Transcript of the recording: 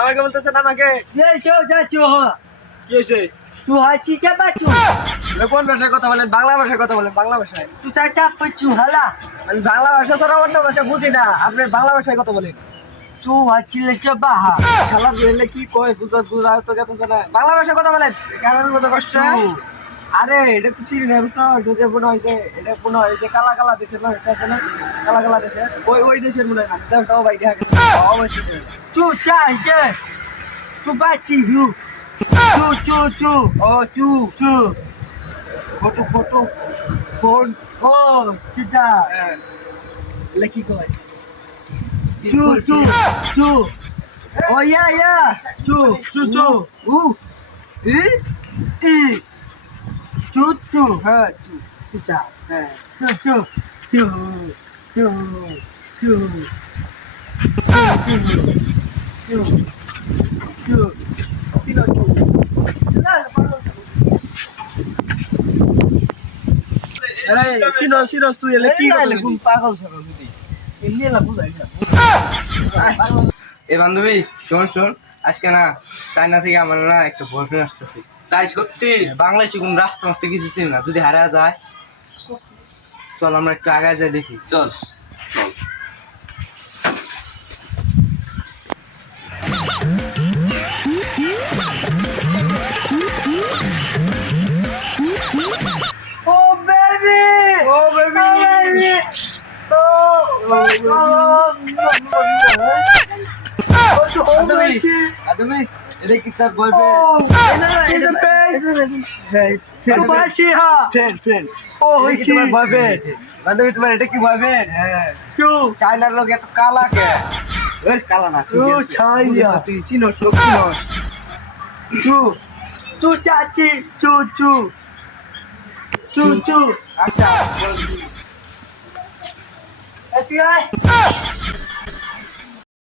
আমাকে বলতেছেন আমাকে তু কোন ভাষায় কথা বাংলা ভাষায় কথা বাংলা ভাষায়। বাংলা ভাষা অন্য ভাষা বুঝি না। আপনি বাংলা ভাষায় কথা বলেন। তু কি কয়? বুঝা বাংলা ভাষায় কথা কষ্ট? আরে এটা এটা হয় যে কালা কালা না কালা কালা ওই chu cha je chu ba chi du chu chu chu o chu chu photo photo phone o chicha leki koi chu chu chu o ya ya chu chu chu u i i chu chu ha chu chicha ha chu chu chu chu chu chu chu এ বান্ধবী, শোন শোন। আজকে না China থেকে আমার না একটা boyfriend আসতেছে। তাই সত্যি বাংলাদেশে কোন রাস্তা কিছু না। যদি হারা যায়, চল আমরা একটু আগায় যাই দেখি। চল। Oh তোমার এটা কি বয়ফ্রেন্ড হ্যাঁ চায়নার লোক এত কালা কে কালা না। তুই চিনোস লোক চিনোস আচ্ছা 起来。